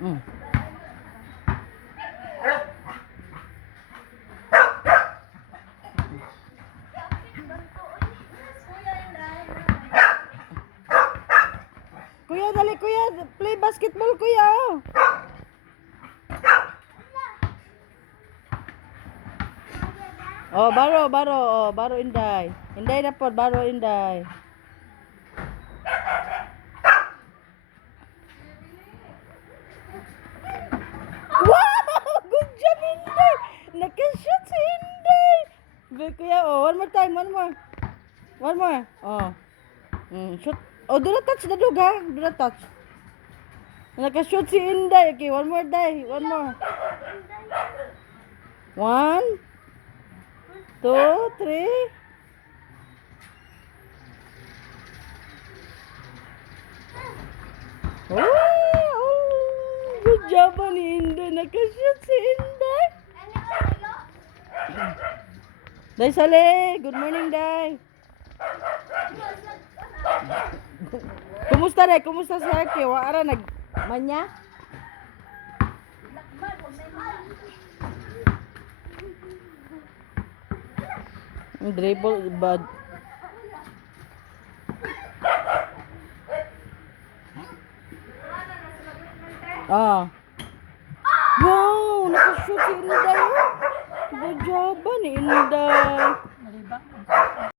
Mm. Kuya, dali kuya. Play basketball kuya. Oh, baro. Oh, baro Inday. Inday na po, baro Inday. Wow! Good job, Inday! Nakashoot si Inday! Good, kuya, oh. One more time, one more. One more. Oh. Shoot. Oh, do not touch the dog, ha? Do not touch. Nakashoot si Inday. Okay, one more, Day. One more. 1, 2, 3. Oh, good job ni Inday. Nakashoot si Inday. Day Sale, good morning, Day. Kumusta, Day? Kumusta si Haki? Waara nagmanya? Dribble bad. Ah. Wow, nakashoot si Inday. Good job ni Inday.